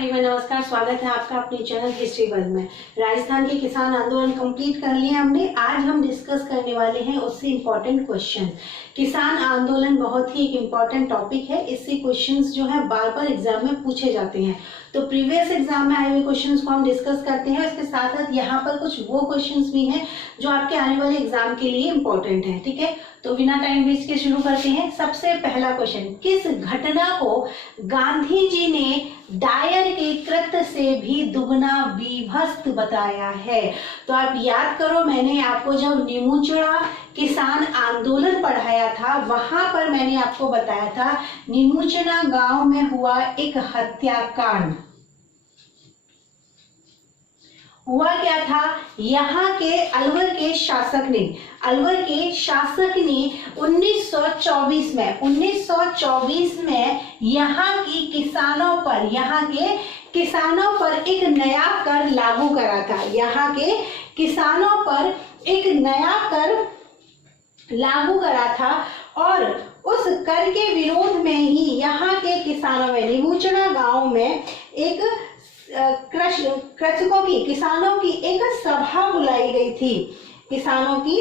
Everyone, नमस्कार। स्वागत है आपका अपने चैनल हिस्ट्री वर्ल्ड में। राजस्थान के किसान आंदोलन कंप्लीट कर लिए हमने। आज हम डिस्कस करने वाले हैं उससे इम्पोर्टेंट क्वेश्चन। किसान आंदोलन बहुत ही एक इम्पोर्टेंट टॉपिक है। इससे क्वेश्चंस जो है बार बार एग्जाम में पूछे जाते हैं, तो प्रीवियस एग्जाम में आए हुए क्वेश्चंस को हम डिस्कस करते हैं। इसके साथ साथ यहाँ पर कुछ वो क्वेश्चंस भी हैं जो आपके आने वाले एग्जाम के लिए इम्पोर्टेंट है। ठीक है, तो बिना टाइम वेस्ट के शुरू करते हैं। सबसे पहला क्वेश्चन, किस घटना को गांधी जी ने डायर के कृत्य से भी दुगना विभत्स बताया है? तो आप याद करो, मैंने आपको जब निमुचड़ा किसान आंदोलन पढ़ाया था, वहां पर मैंने आपको बताया था निमुचड़ा गांव में हुआ एक हत्याकांड। हुआ क्या था, यहाँ के अलवर के शासक ने 1924 में यहाँ के किसानों पर एक नया कर लागू करा था। यहाँ के किसानों पर एक नया कर लागू करा था और उस कर के विरोध में ही यहाँ के किसानों में निमुचड़ा गांव में एक किसानों की एक सभा बुलाई गई थी। किसानों की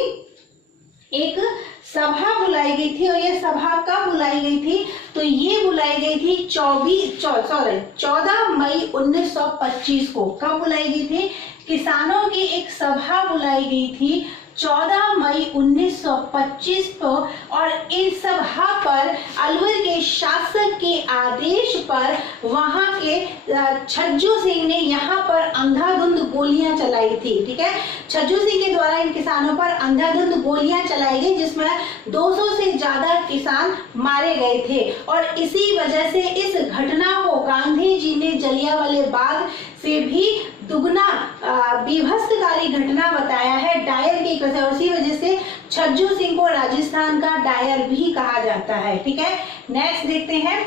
एक सभा बुलाई गई थी। और ये सभा कब बुलाई गई थी? तो ये बुलाई गई थी 14 मई 1925 को। कब बुलाई गई थी? किसानों की एक सभा बुलाई गई थी 14 मई 1925 को। और इस सभा पर अलवर के शासक के आदेश पर वहां के छज्जू सिंह ने यहाँ पर अंधाधुंध गोलियां चलाई थी। ठीक है, छज्जू सिंह के द्वारा इन किसानों पर अंधाधुंध गोलियां चलाई गई, जिसमें 200 से ज्यादा किसान मारे गए थे। और इसी वजह से इस घटना को गांधी जी ने जलियांवाला बाग से भी दुगना विभत्सकारी घटना बताया है, डायर के कृत्य। और इसी वजह से छज्जू सिंह को राजस्थान का डायर भी कहा जाता है। ठीक है, नेक्स्ट देखते हैं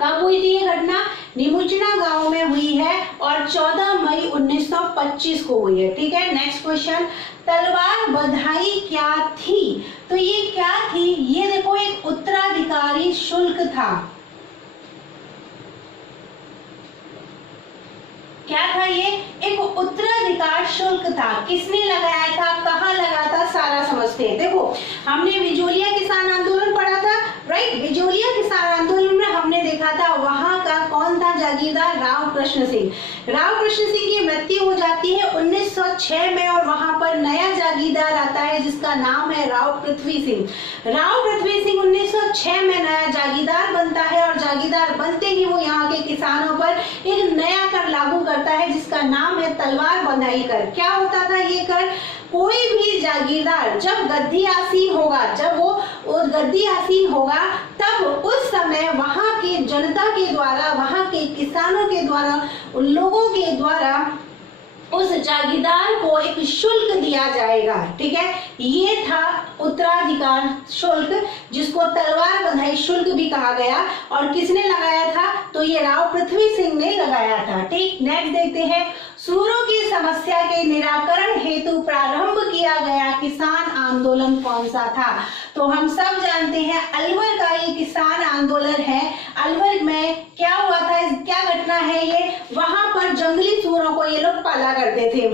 कब हुई थी ये घटना। निमुचड़ा गांव में हुई है और 14 मई 1925 को हुई है। ठीक है, नेक्स्ट क्वेश्चन, तलवार बंधाई क्या थी? तो ये क्या थी? ये देखो, एक उत्तराधिकारी शुल्क था। क्या था ये? एक उत्तराधिकार शुल्क था। किसने लगाया था, कहाँ लगा था, सारा समझते हैं। देखो, हमने बिजोलिया किसान आंदोलन पढ़ा था, राइट। बिजोलिया किसान आंदोलन में हमने देखा था वहां का कौन था जागीरदार? राव कृष्ण सिंह। राव कृष्ण सिंह की मृत्यु हो जाती है 1906 में और वहां पर नया जागीरदार आता है जिसका नाम है राव पृथ्वी सिंह। राव पृथ्वी सिंह 1906 में नया जागीरदार बनता है और जागीरदार बनते ही वो यहाँ के किसानों पर एक नया कर लागू करता है जिसका नाम है तलवार बंधाई कर। क्या होता था ये कर? कोई भी जागीरदार जब गद्दी आसीन होगा तब उस समय वहां के जनता के द्वारा, वहां के किसानों के द्वारा, उन लोगों के द्वारा उस जागीरदार को एक शुल्क दिया जाएगा। ठीक है, ये था उत्तराधिकार शुल्क, जिसको तलवार बंधाई शुल्क भी कहा गया। और किसने लगाया था? तो ये राव पृथ्वी सिंह ने लगाया था। ठीक, नेक्स्ट देखते हैं, सूरों की समस्या के निराकरण हेतु प्रारंभ किया गया किसान आंदोलन कौन सा था? तो हम सब जानते हैं अलवर का ये किसान आंदोलन है। अलवर में क्या हुआ था, क्या घटना है ये? वहां पर जंगली सूरों को ये लोग पाला करते थे।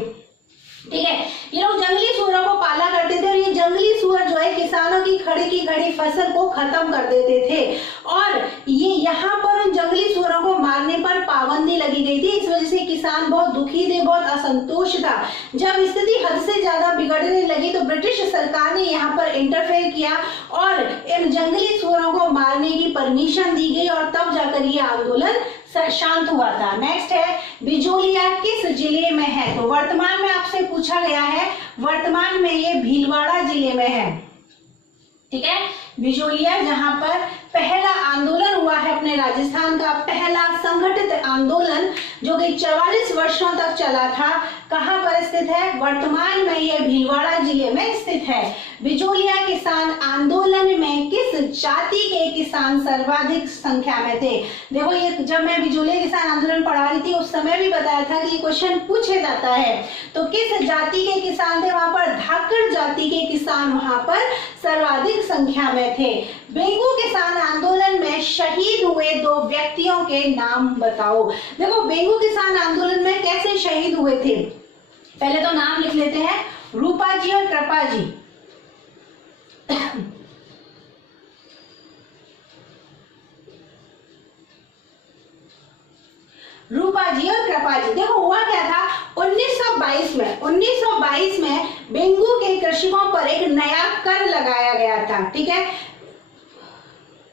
ठीक है, ये लोग जंगली सूअरों को पाला करते थे और ये जंगली सूअर जो है किसानों की खड़ी फसल को खत्म कर देते थे। और ये यहाँ पर उन जंगली सूअरों को मारने पर पाबंदी लगी गई थी। इस वजह से किसान बहुत दुखी थे, बहुत असंतोष था। जब स्थिति हद से ज्यादा बिगड़ने लगी तो ब्रिटिश सरकार ने यहाँ पर इंटरफेयर किया और इन जंगली सूअरों को मारने की परमिशन दी गई और तब जाकर ये आंदोलन शांत हुआ था। नेक्स्ट है, बिजोलिया किस जिले में है? तो वर्तमान में आपसे पूछा गया है, वर्तमान में ये भीलवाड़ा जिले में है। ठीक है, बिजोलिया जहां पर पहला आंदोलन हुआ है अपने राजस्थान का, पहला संगठित आंदोलन जो कि 44 वर्षों तक चला था। कहां पर स्थित है? वर्तमान में यह भीलवाड़ा जिले में स्थित है। बिजोलिया किसान आंदोलन में किस जाति के किसान सर्वाधिक संख्या में थे? देखो, ये जब मैं बिजोलिया किसान आंदोलन पढ़ा रही थी उस समय भी बताया था कि ये क्वेश्चन पूछे जाता है। तो किस जाति के किसान थे वहां पर? धाकड़ जाति के किसान वहां पर सर्वाधिक संख्या में थे। बेंगू किसान आंदोलन में शहीद शहीद हुए 2 व्यक्तियों के नाम बताओ। देखो बेंगू किसान आंदोलन में कैसे शहीद हुए थे, पहले तो नाम लिख लेते हैं, रूपा जी और कृपा जी। रूपा जी और कृपा जी। देखो हुआ क्या था 1922 में बेंगू के कृषकों पर एक नया कर लगाया गया था, ठीक है,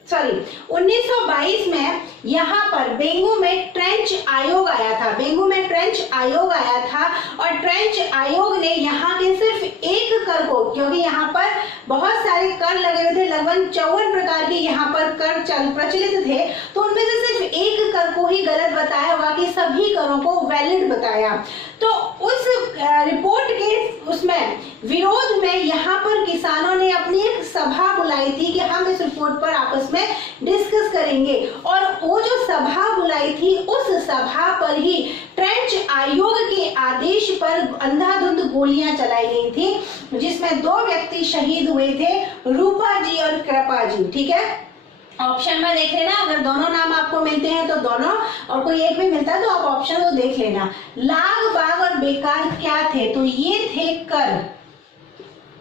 सॉरी 1922 में यहाँ पर बेंगू में ट्रेंच आयोग आया था, बेंगू में ट्रेंच आयोग आया था और ट्रेंच आयोग ने यहाँ के सिर्फ एक कर को, क्योंकि यहाँ पर बहुत सारे कर लगे हुए थे, लगभग 54 प्रकार के यहाँ पर कर प्रचलित थे, तो उनमें से सिर्फ एक कर को ही गलत बताया, बाकी सभी करों को वैलिड बताया। तो उस रिपोर्ट के उसमें विरोध में यहाँ पर किसानों ने अपनी एक सभा बुलाई थी कि हम इस रिपोर्ट पर आपस में डिस्कस करेंगे, और वो जो सभा बुलाई थी उस सभा पर ही ट्रेंच आयोग के आदेश पर अंधाधुंध गोलियां चलाई गई थी, जिसमें 2 व्यक्ति शहीद हुए थे, रूपा जी और कृपा जी, ठीक है। ऑप्शन में देख लेना, अगर दोनों नाम आपको मिलते हैं तो दोनों, और कोई एक भी मिलता है तो आप ऑप्शन को देख लेना। लाग बाग और बेकार क्या थे, तो ये थे कर,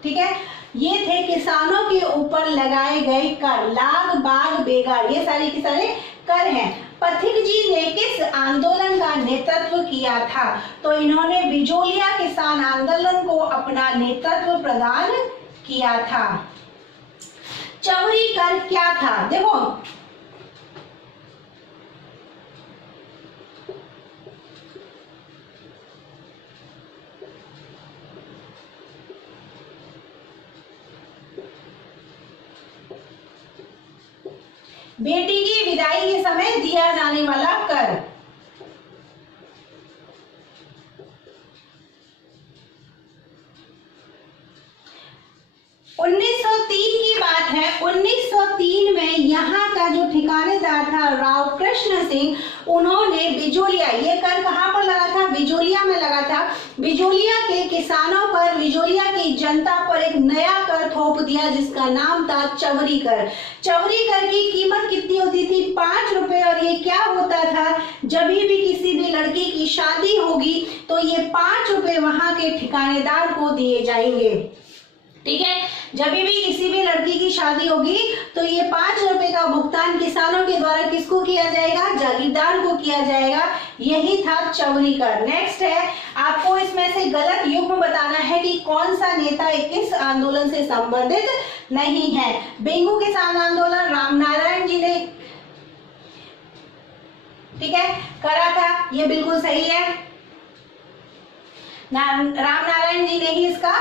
ठीक है, ये थे किसानों के ऊपर लगाए गए कर, लाग बाग बेकार, ये सारे के सारे कर हैं। पथिक जी ने किस आंदोलन का नेतृत्व किया था, तो इन्होंने बिजोलिया किसान आंदोलन को अपना नेतृत्व प्रदान किया था। चौरी कर क्या था, देखो बेटी की विदाई के समय दिया जाने वाला कर। 1903 की बात है, 1903 में यहाँ का जो ठिकानेदार था राव कृष्ण सिंह, उन्होंने बिजोलिया, ये कर कहाँ पर लगा था, बिजोलिया में लगा था, बिजोलिया के किसानों पर, बिजोलिया की जनता पर एक नया कर थोप दिया जिसका नाम था चवरी कर। चवरी कर की कीमत कितनी होती थी, 5 रुपए, और ये क्या होता था, जब भी किसी भी लड़की की शादी होगी तो ये 5 रुपए वहां के ठिकानेदार को दिए जाएंगे, ठीक है, जब भी किसी भी लड़की की शादी होगी तो ये 5 रुपए का भुगतान किसानों के द्वारा किसको किया जाएगा, जागीरदार को किया जाएगा, यही था चवरी कर। नेक्स्ट है, आपको इसमें से गलत युग्म बताना है कि कौन सा नेता किस आंदोलन से संबंधित नहीं है। बेंगू किसान आंदोलन रामनारायण जी ने, ठीक है, करा था, ये बिल्कुल सही है, रामनारायण जी ने ही इसका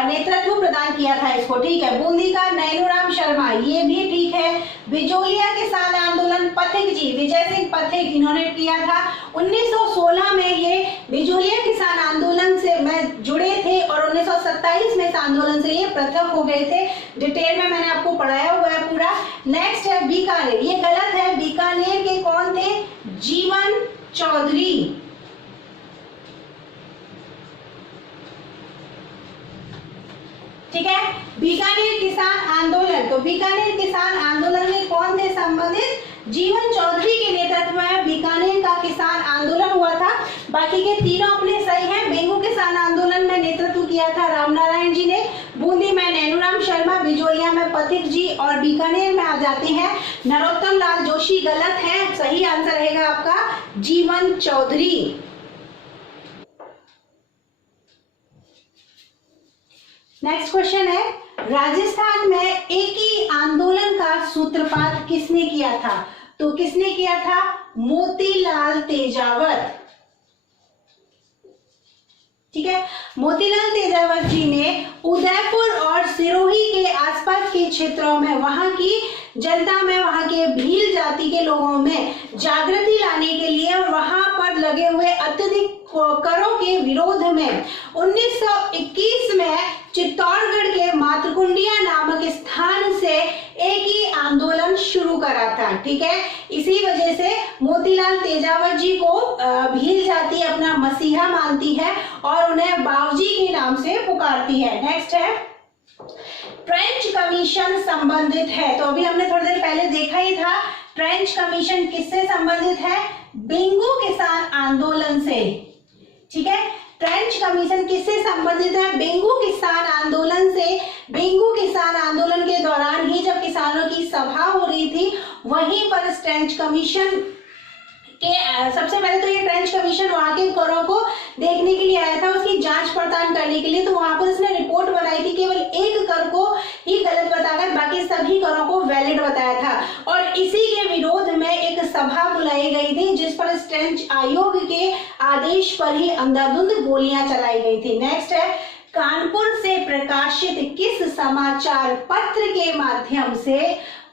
नेतृत्व प्रदान किया था इसको, ठीक है। बूंदी का नैनूराम शर्मा, ये भी ठीक है। बिजोलिया किसान आंदोलन पथिक जी, विजय सिंह पथिक, इन्होंने किया था। 1916 में ये बिजोलिया किसान आंदोलन से में जुड़े थे और 1927 में इस आंदोलन से ये पृथक हो गए थे। डिटेल में मैंने आपको पढ़ाया हुआ है पूरा। नेक्स्ट है बीकानेर, ये गलत है, बीकानेर के कौन थे, जीवन चौधरी, ठीक है। बीकानेर किसान आंदोलन, तो बीकानेर किसान आंदोलन में कौन थे संबंधित, जीवन चौधरी के नेतृत्व में बीकानेर का किसान आंदोलन हुआ था। बाकी के तीनों अपने सही हैं। बेंगू किसान आंदोलन में नेतृत्व किया था रामनारायण जी ने, बूंदी में नैनूराम शर्मा, बिजोलिया में पथिक जी, और बीकानेर में आ जाते हैं नरोत्तम लाल जोशी, गलत है, सही आंसर रहेगा आपका जीवन चौधरी। नेक्स्ट क्वेश्चन है, राजस्थान में एकी आंदोलन का सूत्रपात किसने किया था, तो किसने किया था, मोतीलाल तेजावत, ठीक है। मोतीलाल तेजावत जी ने उदयपुर और सिरोही के आसपास के क्षेत्रों में वहां की जनता में, वहां के भील जाति के लोगों में जागृति लाने के लिए और वहां पर लगे हुए अत्यधिक करों के विरोध में 1921 में चित्तौड़गढ़ के मातकुंडिया नामक स्थान से एक ही आंदोलन शुरू करा था, ठीक है। इसी वजह से मोतीलाल तेजावत जी को भील जाति अपना मसीहा मानती है और उन्हें बावजी के नाम से पुकारती है। नेक्स्ट है, ट्रेंच कमीशन संबंधित है, तो अभी हमने थोड़ी देर पहले देखा ही था, ट्रेंच कमीशन किससे संबंधित है? बिंगो किसान आंदोलन से। ठीक है, ट्रेंच कमीशन किससे संबंधित है? बिंगो किसान आंदोलन से। बिंगो किसान आंदोलन के दौरान ही जब किसानों की सभा हो रही थी, वहीं पर इस ट्रेंच कमीशन के सबसे पहले तो ये ट्रेंच कमीशन वहां के करों को देखने के लिए आया था, उसकी जांच पड़ताल करने के लिए। तो वहां पर उसने रिपोर्ट बनाई थी, केवल एक कर को ही गलत बताकर बाकी सभी करों को वैलिड बताया था। और इसी के विरोध में एक सभा बुलाई गई थी, जिस पर इस ट्रेंच आयोग के आदेश पर ही अंधाधुंध गोलियां चलाई गई थी। नेक्स्ट है, कानपुर से प्रकाशित किस समाचार पत्र के माध्यम से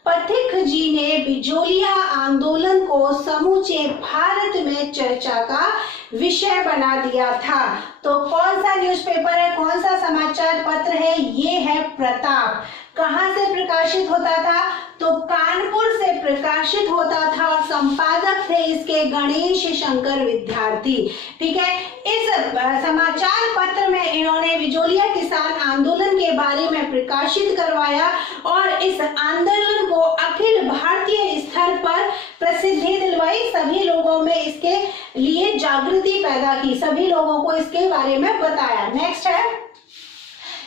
पथिक जी ने बिजोलिया आंदोलन को समूचे भारत में चर्चा का विषय बना दिया था? तो कौन सा न्यूज़पेपर है, कौन सा समाचार पत्र है? ये है प्रताप। कहां से प्रकाशित होता था? तो कानपुर से प्रकाशित होता था और संपादक थे इसके गणेश शंकर विद्यार्थी। ठीक है, इस समाचार पत्र में इन्होंने बिजोलिया किसान आंदोलन के बारे में प्रकाशित करवाया और इस आंदोलन को अखिल भारतीय स्तर पर प्रसिद्धि दिलवाई, सभी लोगों में इसके लिए जागृति पैदा की, सभी लोगों को इसके बारे में बताया। नेक्स्ट है,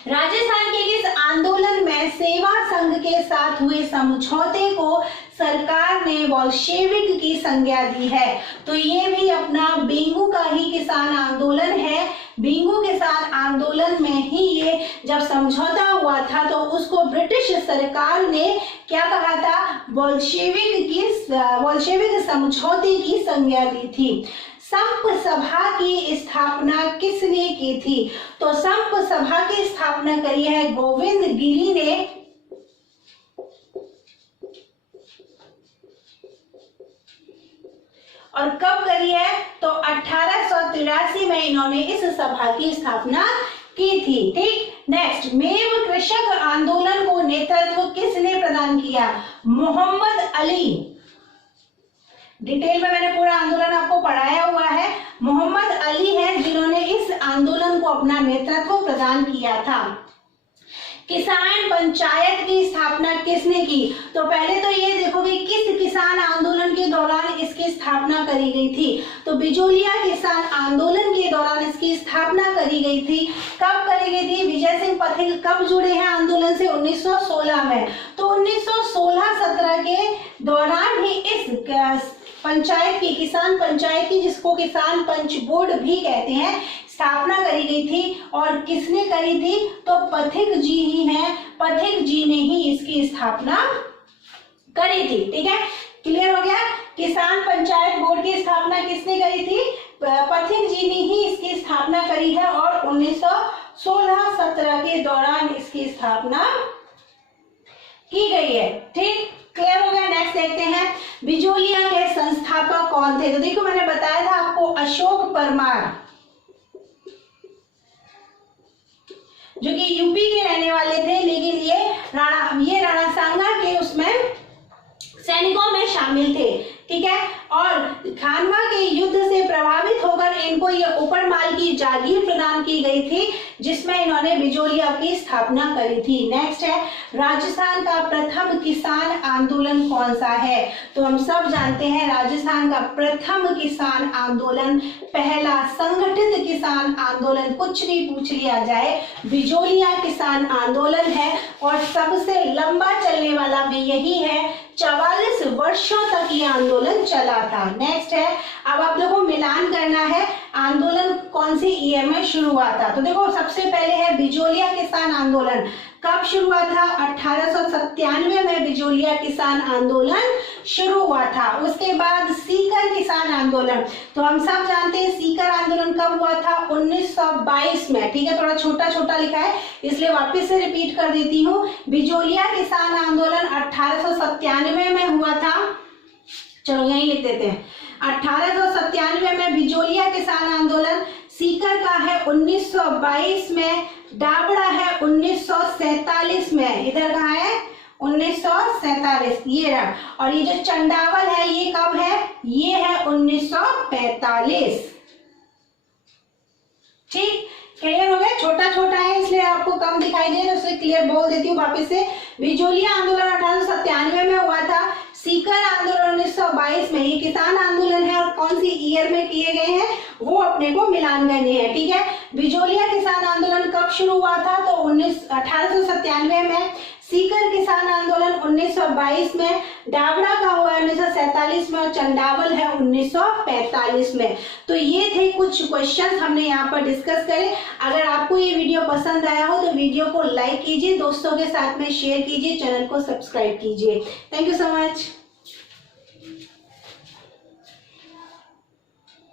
राजस्थान के किस आंदोलन में सेवा संघ के साथ हुए समझौते को सरकार ने बोल्शेविक की संज्ञा दी है? तो ये भी अपना बिंगो का ही किसान आंदोलन है। बिंगो किसान आंदोलन में ही ये जब समझौता हुआ था तो उसको ब्रिटिश सरकार ने क्या कहा था? बोल्शेविक समझौते की संज्ञा दी थी। संप सभा की स्थापना किसने की थी? तो संप सभा की स्थापना करी है गोविंद गिरी ने। और कब करी है? तो 1883 में इन्होंने इस सभा की स्थापना की थी। ठीक, नेक्स्ट, मेव कृषक आंदोलन को नेतृत्व किसने प्रदान किया? मोहम्मद अली। डिटेल में मैंने पूरा आंदोलन आपको पढ़ाया हुआ है। मोहम्मद अली हैं जिन्होंने इस आंदोलन को अपना नेतृत्व प्रदान किया था। किसान पंचायत की स्थापना किसने की? तो पहले तो ये देखोगे किस किसान आंदोलन के दौरान इसकी स्थापना करी गई थी? तो बिजोलिया किसान आंदोलन के दौरान इसकी स्थापना करी गई थी। कब करी गई थी? विजय सिंह पथिक कब जुड़े हैं आंदोलन से? 1916 में। तो 1916-17 के दौरान ही इस पंचायत की, किसान पंचायत की, जिसको किसान पंच बोर्ड भी कहते हैं, स्थापना करी गई थी। और किसने करी थी? तो पथिक जी ही हैं, पथिक जी ने ही इसकी स्थापना करी थी। ठीक है, क्लियर हो गया? किसान पंचायत बोर्ड की स्थापना किसने करी थी? पथिक जी ने ही इसकी स्थापना करी है और 1916-17 के दौरान इसकी स्थापना की गई है। ठीक, क्लियर हो गया? नेक्स्ट देखते हैं, बिजोलिया के संस्थापक कौन थे? तो देखो मैंने बताया था आपको, अशोक परमार, जो कि यूपी के रहने वाले थे, लेकिन ये राणा सांगा के उसमें सैनिकों में शामिल थे। ठीक है, और खानवा के युद्ध से प्रभावित होकर इनको ये ऊपरमाल की जागीर प्रदान की गई थी, जिसमें इन्होंने बिजोलिया की स्थापना करी थी। नेक्स्ट है, राजस्थान का प्रथम किसान आंदोलन कौन सा है? तो हम सब जानते हैं राजस्थान का प्रथम किसान आंदोलन, पहला संगठित किसान आंदोलन, कुछ भी पूछ लिया जाए, बिजोलिया किसान आंदोलन है और सबसे लंबा चलने वाला भी यही है। 44 वर्षों तक ये आंदोलन चला था। नेक्स्ट है, अब आप लोगों को मिलान करना है, आंदोलन कौन सी ईयर में शुरू हुआ था? तो देखो सबसे पहले है बिजोलिया किसान आंदोलन, कब शुरू हुआ था? 1897 में बिजोलिया किसान आंदोलन शुरू हुआ था। उसके बाद सीकर किसान आंदोलन, तो हम सब जानते हैं सीकर आंदोलन कब हुआ था? 1922 में। ठीक है, थोड़ा छोटा छोटा लिखा है इसलिए वापस से रिपीट कर देती हूँ। बिजोलिया किसान आंदोलन 1897 में हुआ था। चलो यही लिख देते हैं, 1897 में बिजोलिया किसान आंदोलन। सीकर का है 1922 में, डाबड़ा है 1947 में। इधर कहाँ है? 1947, ये रहा। और ये जो चंडावल है ये कब है? ये है 1945। ठीक, क्लियर हो गया? छोटा छोटा है इसलिए आपको कम दिखाई दे रहा है, क्लियर बोल देती हूँ वापस से। बिजोलिया आंदोलन 1897 में हुआ था। सीकर आंदोलन 1922 में, ये किसान आंदोलन है और कौन सी ईयर में किए गए हैं वो अपने को मिलान करने हैं, ठीक है। बिजोलिया किसान आंदोलन कब शुरू हुआ था, तो 1897 में। सीकर किसान आंदोलन 1922 में। डावड़ा का हुआ 1947 में और चंडावल है 1945 में। तो ये थे कुछ क्वेश्चंस हमने यहाँ पर डिस्कस करे। अगर आपको ये वीडियो पसंद आया हो तो वीडियो को लाइक कीजिए, दोस्तों के साथ में शेयर कीजिए, चैनल को सब्सक्राइब कीजिए। Thank you so much.